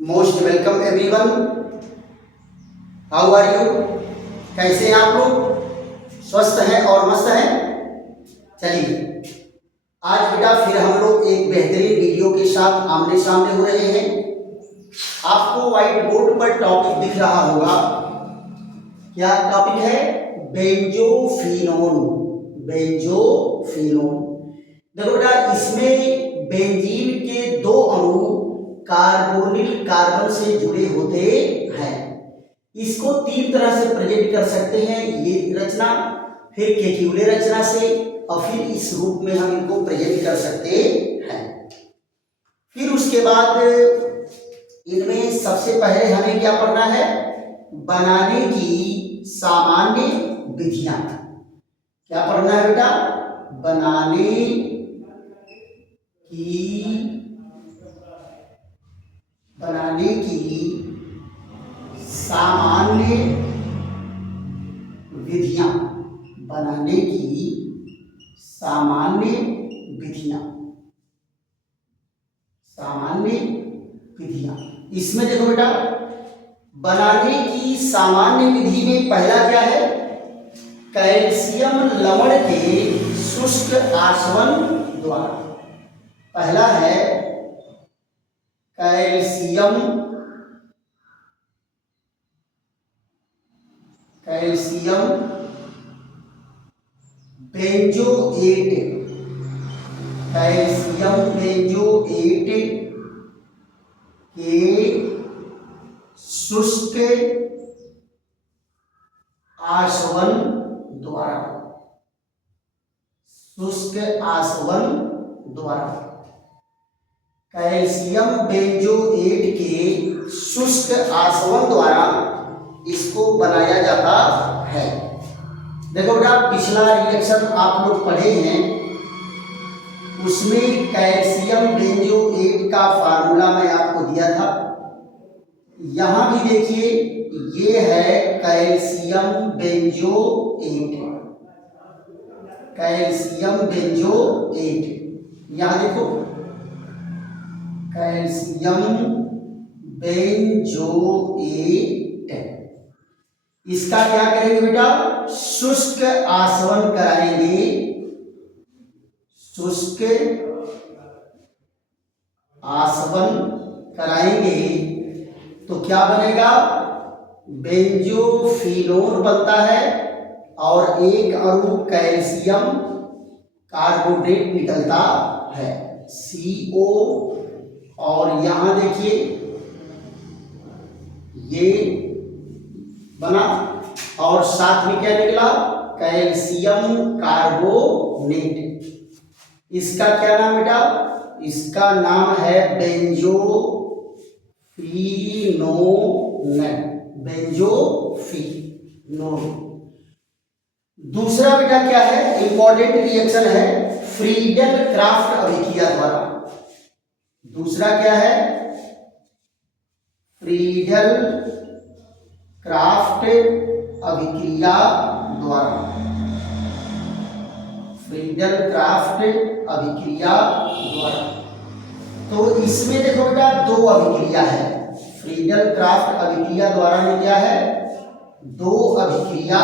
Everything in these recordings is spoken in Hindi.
Most welcome everyone. How are you? कैसे हैं आप लोग? स्वस्थ हैं और मस्त हैं? चलिए, आज बेटा फिर हम लोग एक बेहतरीन वीडियो के साथ आमने सामने हो रहे हैं। आपको व्हाइट बोर्ड पर टॉपिक दिख रहा होगा। क्या टॉपिक है? बेंजोफिनोन। बेंजोफिनोन। देखो बेटा, इसमें बेंजीन के दो अणु कार्बोनिल कार्बन से जुड़े होते हैं। इसको तीन तरह से प्रेजेंट कर सकते हैं, ये रचना, फिर केक्यूले रचना से, और फिर इस रूप में हम इनको प्रेजेंट कर सकते हैं। फिर उसके बाद इनमें सबसे पहले हमें क्या पढ़ना है? बनाने की सामान्य विधियां। क्या पढ़ना है बेटा? बनाने की सामान्य विधियां। बनाने की सामान्य विधियां। इसमें देखो बेटा, बनाने की सामान्य विधि में पहला क्या है? कैल्शियम लवण के शुष्क आसवन द्वारा। पहला है कैल्शियम बेंजोएट। कैल्शियम बेंजोएट के शुष्क आसवन द्वारा। कैल्शियम बेंजोएट के शुष्क आसवन द्वारा इसको बनाया जाता है। देखो बेटा, पिछला रिएक्शन आप लोग पढ़े हैं, उसमें कैल्शियम बेंजोएट का फार्मूला मैं आपको दिया था। यहां भी देखिए, ये है कैल्शियम बेंजोएट। यहां देखो, कैल्शियम बेंजोएट। इसका क्या करेंगे बेटा? शुष्क आसवन कराएंगे। शुष्क आसवन कराएंगे तो क्या बनेगा? बेंजोफिनोन बनता है और एक अणु कैल्शियम कार्बोनेट निकलता है, CO। और यहां देखिए, ये बना और साथ में क्या निकला? Calcium carbonate. इसका क्या नाम बेटा? इसका नाम है बेंजोफिनोन। दूसरा बेटा क्या है? इंपॉर्टेंट रिएक्शन है, फ्रीडल क्राफ्ट अभिक्रिया द्वारा। दूसरा क्या है? फ्रीडल क्राफ्ट अभिक्रिया द्वारा। तो इसमें देखो बेटा, दो अभिक्रिया है। फ्रीडल क्राफ्ट अभिक्रिया द्वारा में क्या है? दो अभिक्रिया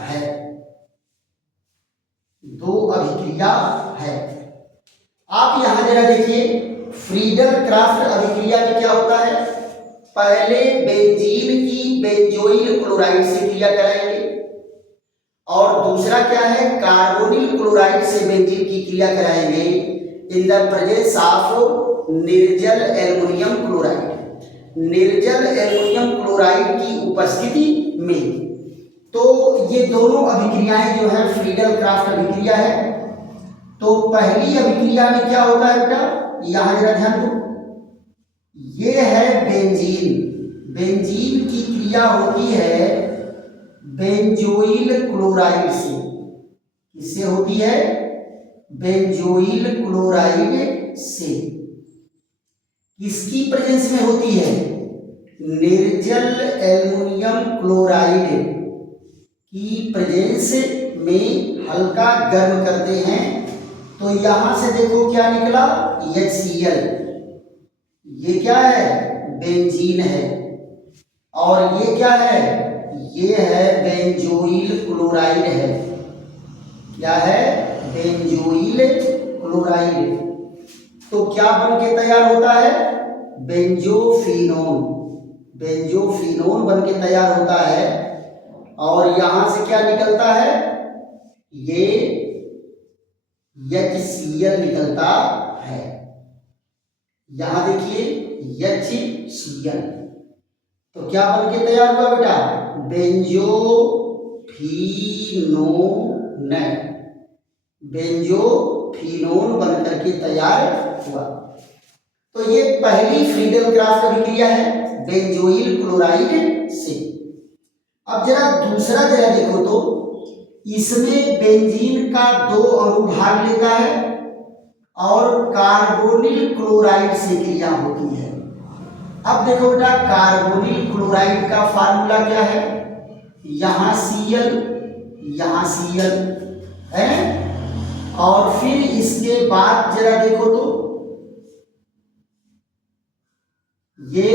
है। आप यहां जरा देखिए, फ्रीडल क्राफ्ट अभिक्रिया में क्या होता है? पहले बेंजीन की बेंजोइल क्लोराइड से क्रिया कराएंगे, और दूसरा क्या है? कार्बोनिल क्लोराइड से बेंजीन की क्रिया कराएंगे इन द प्रेजेंस ऑफ निर्जल एल्युमिनियम क्लोराइड की उपस्थिति में। तो ये दोनों अभिक्रियाएं जो है फ्रीडल क्राफ्ट अभिक्रिया है। तो पहली अभिक्रिया में क्या होता है बेटा? यहां जरा ध्यान दो, ये है बेंजीन की क्रिया होती है बेंजोइल क्लोराइड से। किससे होती है? बेंजोइल क्लोराइड से। किसकी प्रेजेंस में होती है? निर्जल एल्युमिनियम क्लोराइड की प्रेजेंस में हल्का गर्म करते हैं, तो यहां से देखो क्या निकला? HCl। ये क्या है? बेंजीन है। और ये क्या है? ये है बेंजोइल क्लोराइड है। क्या है? Benzoyl chloride. तो क्या बन के तैयार होता है? बेंजोफिनोन। बेंजोफिनोन बन के तैयार होता है। और यहां से क्या निकलता है? ये HCl निकलता है। यहां देखिए HCl। तो क्या बन के तैयार हुआ बेटा? बेंजोफिनोन। बेंजोफिनोन बनकर के तैयार हुआ। तो ये पहली फ्रीडल क्राफ्ट अभिक्रिया है बेंजोइल क्लोराइड से। अब जरा दूसरा जरा देखो तो इसमें बेंजीन का 2 अणु भाग लेता है और कार्बोनिल क्लोराइड से क्रिया होती है। अब देखो बेटा कार्बोनिल क्लोराइड का फार्मूला क्या है? यहां Cl, यहां Cl है। और फिर इसके बाद जरा देखो तो ये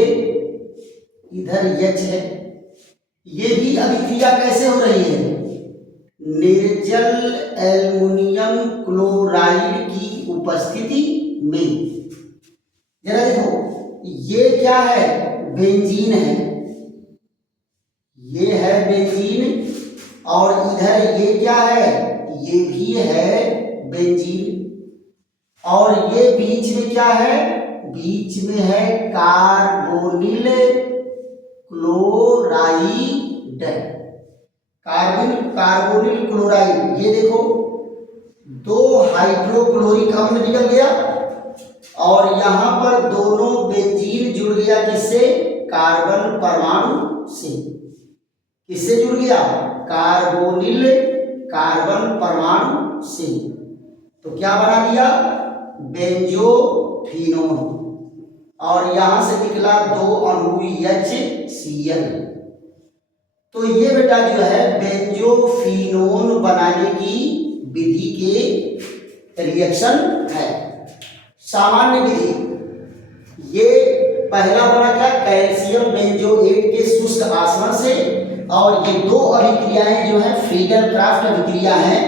इधर H है। ये भी अभिक्रिया कैसे हो रही है? निर्जल एल्युमिनियम क्लोराइड की उपस्थिति में। जरा देखो ये क्या है? बेंजीन है। ये है बेंजीन। और इधर ये क्या है? ये भी है बेंजीन। और ये बीच में क्या है? बीच में है कार्बोनिल क्लोराइड। Carbonyl chloride. ये देखो 2 हाइड्रोक्लोरिक अम्ल निकल गया और यहां पर दोनों बेंजीन जुड़ गया किससे? कार्बन परमाणु से। किससे जुड़ गया? कार्बोनिल कार्बन परमाणु से। तो क्या बना दिया? बेंजोफिनोन। और यहां से निकला 2 अणु HCl। तो ये बेटा जो है बेंजोफिनोन बनाने की विधि के रिएक्शन है। सामान्य विधि ये पहला बना क्या? कैल्शियम बेंजोएट के शुष्क आसवन से। और ये 2 अभिक्रियाएं जो है फ्रीडल क्राफ्ट अभिक्रिया है।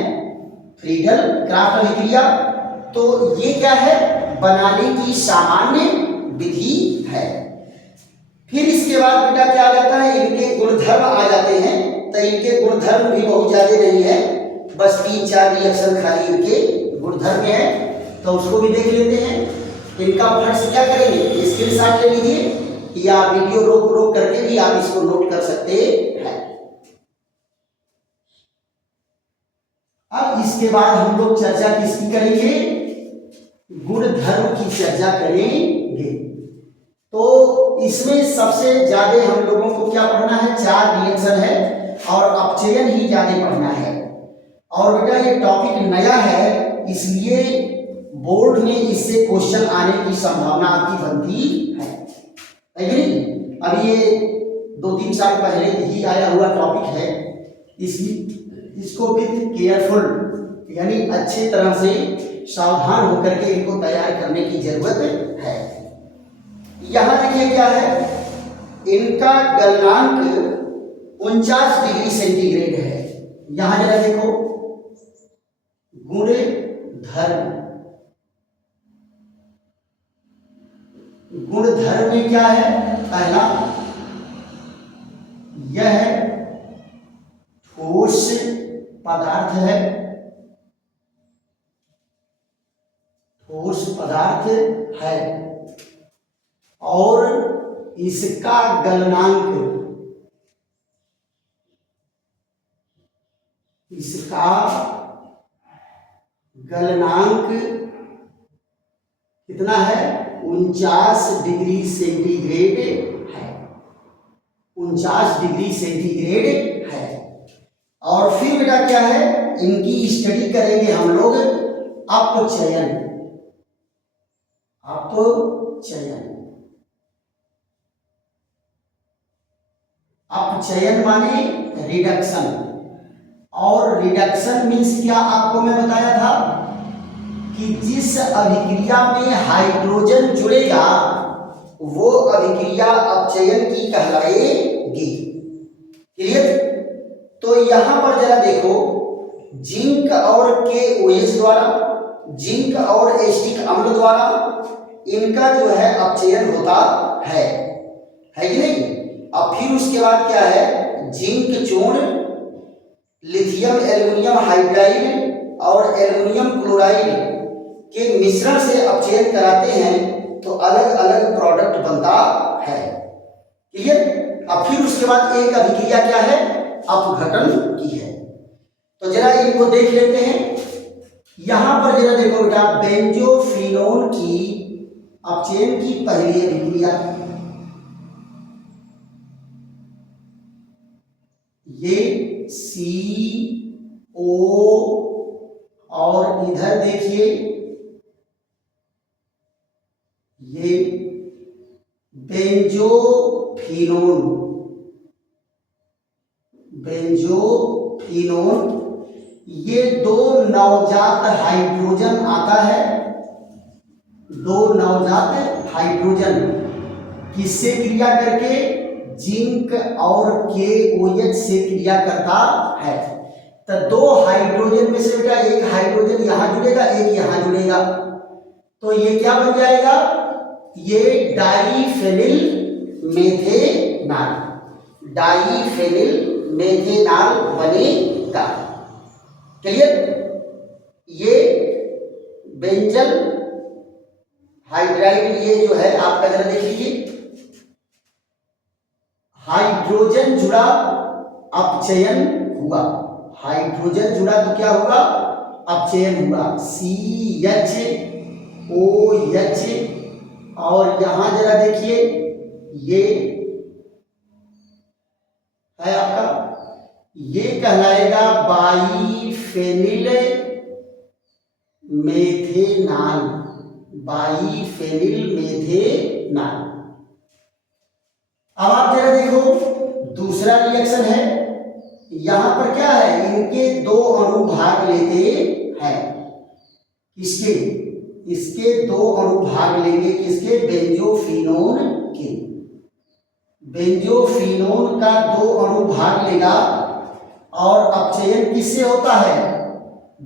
फ्रीडल क्राफ्ट अभिक्रिया। तो ये क्या है? बनाने की सामान्य विधि है। फिर इसके बाद बेटा क्या आ जाता है? इनके गुणधर्म आ जाते हैं। तो इनके गुणधर्म भी बहुत ज्यादा नहीं है, बस 3-4 रिएक्शन खाली इनके गुणधर्म है। तो उसको भी देख लेते हैं। इनका फट से क्या करेंगे? स्क्रीनशॉट ले लीजिए या वीडियो रोक रोक करके भी आप इसको नोट कर सकते हैं। अब इसके बाद हम लोग चर्चा किसकी करेंगे? गुणधर्म की चर्चा करेंगे। तो इसमें सबसे ज्यादा हम लोगों को क्या पढ़ना है? 4 रिएक्शन है और अपचयन ही ज्यादा पढ़ना है। और बेटा ये टॉपिक नया है, इसलिए बोर्ड में इससे क्वेश्चन आने की संभावना आपकी बनती है कि नहीं? अब ये 2-3 साल पहले ही आया हुआ टॉपिक है, इसको विथ केयरफुल यानी अच्छे तरह से सावधान होकर के इनको तैयार करने की जरूरत है। यहां देखिए क्या है? इनका गलनांक 49 डिग्री सेंटीग्रेड है। यहां जरा देखो गुणधर्म। गुणधर्म में क्या है? पहला यह ठोस पदार्थ है। ठोस पदार्थ है और इसका गलनांक कितना है? 49 डिग्री सेंटीग्रेड है। 49 डिग्री सेंटीग्रेड है। और फिर बेटा क्या है? इनकी स्टडी करेंगे हम लोग अपचयन। अपचयन माने रिडक्शन। और रिडक्शन मीन्स क्या? आपको मैं बताया था कि जिस अभिक्रिया में हाइड्रोजन जुड़ेगा वो अभिक्रिया अपचयन की कहलाएगी। क्लियर? तो यहां पर जरा देखो, जिंक और KOH द्वारा, जिंक और एसिटिक अम्ल द्वारा इनका जो है अपचयन होता है कि नहीं? अब फिर उसके बाद क्या है, जिंक चूर्ण लिथियम एल्युमिनियम हाइड्राइड और एल्युमिनियम क्लोराइड के मिश्रण से अपचयन कराते हैं तो अलग अलग प्रोडक्ट बनता है। क्लियर? अब फिर उसके बाद एक अभिक्रिया क्या है, अपघटन की है। तो जरा इनको देख लेते हैं। यहां पर जरा देखो बेटा, बेंजोफिनोन की अपचयन की पहली अभिक्रिया, ये CO और इधर देखिए ये बेंजोफिनोन, ये दो नवजात हाइड्रोजन आता है, दो नवजात हाइड्रोजन किससे क्रिया करके, जिंक और KOH से क्रिया करता है। तो दो हाइड्रोजन में से बेटा एक हाइड्रोजन यहां जुड़ेगा, एक यहां जुड़ेगा, तो ये क्या बन जाएगा, ये डाइफेनिल मेथेनॉल, डाइफेनिल मेथेनॉल बनेगा। क्लियर? ये बेंजल हाइड्राइड, ये जो है आपका जरा देख लीजिए, हाइड्रोजन जुड़ा अपचयन हुआ, हाइड्रोजन जुड़ा तो क्या हुआ, अपचयन हुआ, CHOH। और यहां जरा देखिए ये है आपका, ये कहलाएगा बाइफेनिल मेथेनॉल, बाइफेनिल मेथेनॉल। अब आप जरा देखो दूसरा रिएक्शन है, यहां पर क्या है, इनके दो अणु भाग लेते हैं, किसके, इसके दो अणु भाग लेंगे, किसके, बेंजोफिनोन के, बेंजोफिनोन का दो अणु भाग लेगा और अपचयन किससे होता है,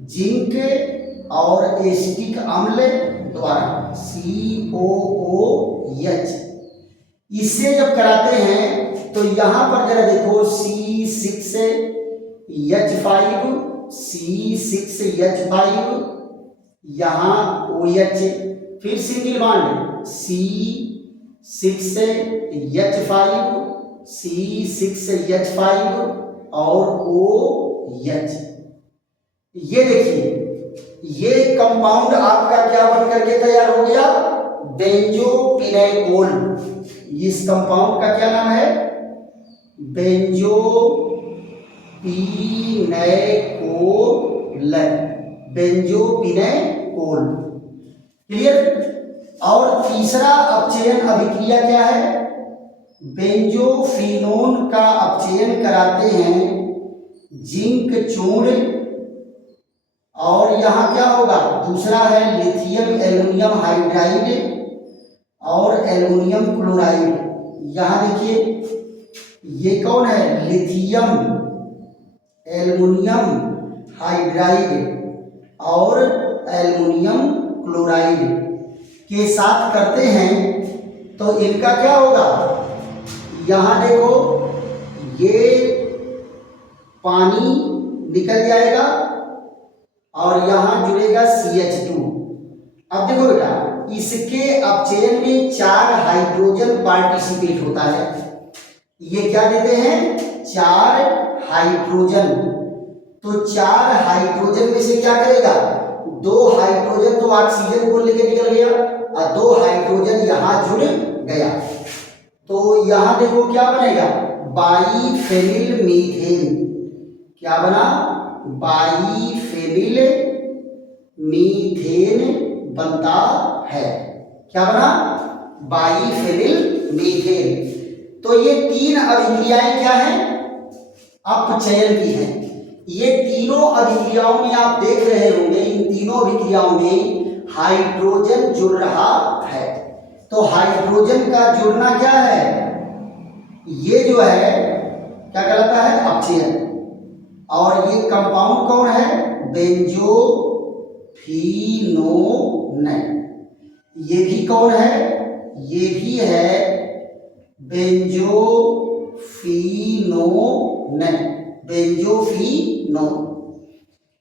जिंक और एसिटिक अम्ल द्वारा, COOH। इससे जब कराते हैं तो यहां पर जरा देखो C6H5, यहां OH, फिर सिंगल बॉन्ड C6H5 और OH। ये देखिए ये कंपाउंड आपका क्या बन करके तैयार हो गया, बेंजोपिनेकोल। इस कंपाउंड का क्या नाम है, बेंजोपिनेकोल, बेंजोपिनेकोल। क्लियर? और तीसरा अपचयन अभिक्रिया क्या है, बेंजोफिनोन का अपचयन कराते हैं जिंक चूर्ण, और यहां क्या होगा, दूसरा है लिथियम एल्युमिनियम हाइड्राइड और एल्युमिनियम क्लोराइड। यहां देखिए ये कौन है, लिथियम एल्युमिनियम हाइड्राइड और एल्युमिनियम क्लोराइड के साथ करते हैं तो इनका क्या होगा, यहां देखो ये पानी निकल जाएगा और यहां जुड़ेगा CH2। अब देखो बेटा, इसके अपचयन में 4 हाइड्रोजन पार्टिसिपेट होता है, ये क्या देते हैं, 4 हाइड्रोजन। तो 4 हाइड्रोजन में से क्या करेगा, 2 हाइड्रोजन तो ऑक्सीजन को लेके निकल गया और 2 हाइड्रोजन यहां जुड़ गया, तो यहां देखो क्या बनेगा, बाइफेनिल मीथेन। क्या बना, बाइफेनिल मीथेन बनता है। क्या बना, बाइफेनिल मीथेन। तो ये 3 अभिक्रियाएं क्या हैं, अपचयन की हैं। ये तीनों अभिक्रियाओं में आप देख रहे होंगे, इन तीनों अभिक्रियाओं में हाइड्रोजन जुड़ रहा है। तो हाइड्रोजन का जुड़ना क्या है, ये जो है क्या कहलाता है, अपचयन। और ये कंपाउंड कौन है, बेंजोफिनोन। ये भी कौन है, ये भी है बेंजोफिनोन, बेंजोफिनोन।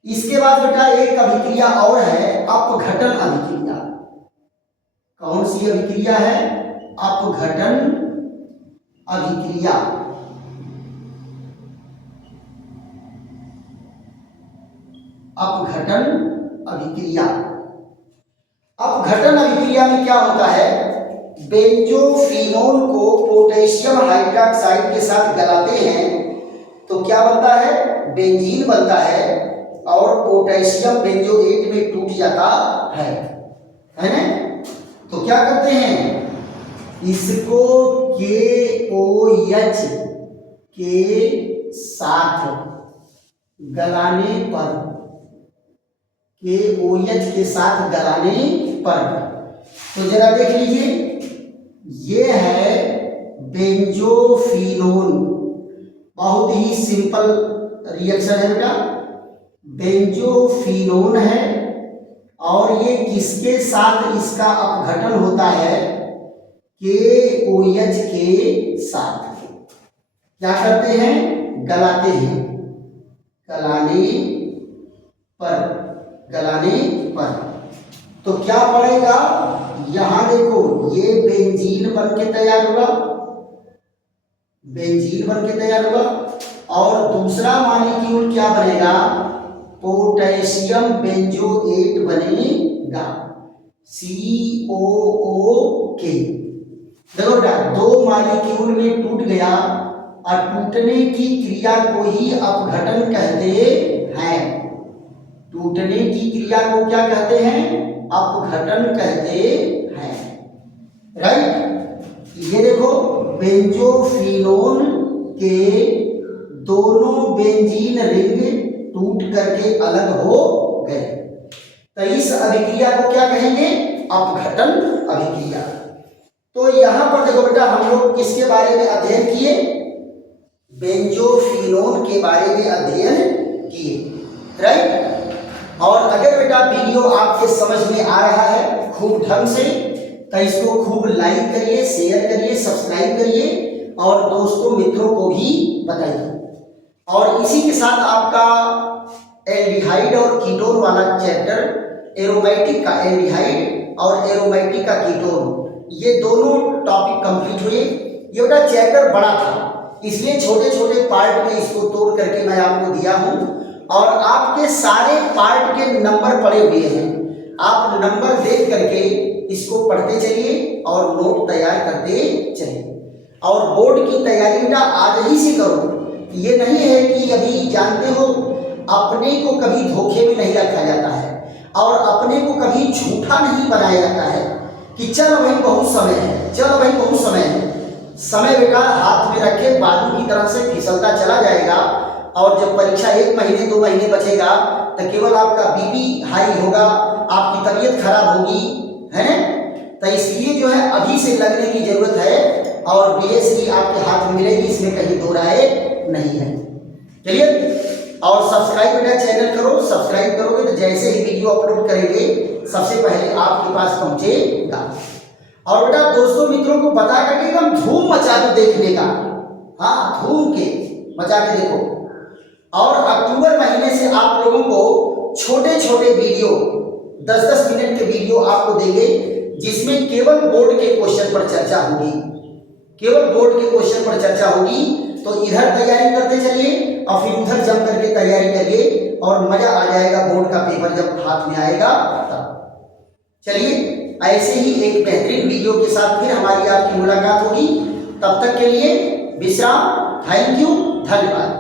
इसके बाद बेटा एक अभिक्रिया और है, अपघटन अभिक्रिया। कौन सी अभिक्रिया है, अपघटन अभिक्रिया। अपघटन अभिक्रिया। अपघटन अभिक्रिया में क्या होता है, बेंजोफिनोन को पोटेशियम हाइड्रोक्साइड के साथ गलाते हैं तो क्या बनता है, बेंजीन बनता है और पोटेशियम बेंजोएट में टूट जाता है ना। तो क्या करते हैं, इसको KOH के साथ गलाने पर, KOH के साथ गलाने पर, तो जरा देख लीजिए, ये है बेंजोफिनोन। बहुत ही सिंपल रिएक्शन है बेटा, बेंजोफिनोन है और ये किसके साथ इसका अपघटन होता है, KOH के साथ। क्या करते हैं, गलाते हैं, गलाने पर, गलाने पर। तो क्या पड़ेगा, यहां देखो ये बेंजीन बन के तैयार हुआ, बेंजीन बन के तैयार हुआ और दूसरा मॉलिक्यूल क्या बनेगा, पोटेशियम बेंजोएट बनेगा, COOK। देखो बेटा, दो मॉलिक्यूल में टूट गया और टूटने की क्रिया को ही अपघटन कहते हैं। टूटने की क्रिया को क्या कहते हैं, अपघटन कहते हैं, राइट। ये देखो बेंजोफिनोन के दोनों बेंजीन रिंग टूट करके अलग हो गए, तो इस अभिक्रिया को क्या कहेंगे, अपघटन अभिक्रिया। तो यहां पर देखो बेटा, हम लोग किसके बारे में अध्ययन किए, बेंजोफिनोन के बारे में अध्ययन किए, राइट। और अगर बेटा वीडियो आपके समझ में आ रहा है खूब ढंग से, तो इसको खूब लाइक करिए, शेयर करिए, सब्सक्राइब करिए और दोस्तों मित्रों को भी बताइए। और इसी के साथ आपका एल्डिहाइड और कीटोन वाला चैप्टर, एरोमेटिक का एल्डिहाइड और एरोमेटिक का कीटोन, ये दोनों टॉपिक कंप्लीट हुए। ये बेटा चैप्टर बड़ा था, इसलिए छोटे छोटे पार्ट में इसको तोड़ करके मैं आपको दिया हूं और आपके सारे पार्ट के नंबर पड़े हुए हैं। आप नंबर देख करके इसको पढ़ते चलिए और नोट तैयार करते चलिए। और बोर्ड की तैयारी बेटा आज ही से करो। ये नहीं है कि अभी जानते हो, अपने को कभी धोखे में नहीं रखा जाता है और अपने को कभी झूठा नहीं बनाया जाता है कि चलो भाई बहुत समय है, चलो भाई बहुत समय है। समय बेटा हाथ में रखे बालू की तरह से फिसलता चला जाएगा और जब परीक्षा 1 महीने 2 महीने बचेगा तो केवल आपका बीपी हाई होगा, आपकी तबीयत खराब होगी, है। तो इसलिए जो है अभी से लगने की जरूरत है और BSc आपके हाथ में मिलेगी, इसमें कहीं दो राय नहीं है। चलिए, और सब्सक्राइब बेटा चैनल करो, सब्सक्राइब करोगे तो जैसे ही वीडियो अपलोड करेंगे सबसे पहले आपके पास पहुंचेगा। और बेटा दोस्तों मित्रों को बता करके एकदम धूम मचा दो देखने का, हाँ धूम के मचा के देखो। और अक्टूबर महीने से आप लोगों को छोटे छोटे वीडियो 10-10 मिनट के वीडियो आपको देंगे, जिसमें केवल बोर्ड के क्वेश्चन पर चर्चा होगी, केवल बोर्ड के क्वेश्चन पर चर्चा होगी। तो इधर तैयारी करते चलिए और फिर उधर जम करके तैयारी करिए और मजा आ जाएगा बोर्ड का पेपर जब हाथ में आएगा तब। चलिए, ऐसे ही एक बेहतरीन वीडियो के साथ फिर हमारी आपकी मुलाकात होगी। तब तक के लिए विश्राम। थैंक यू, धन्यवाद।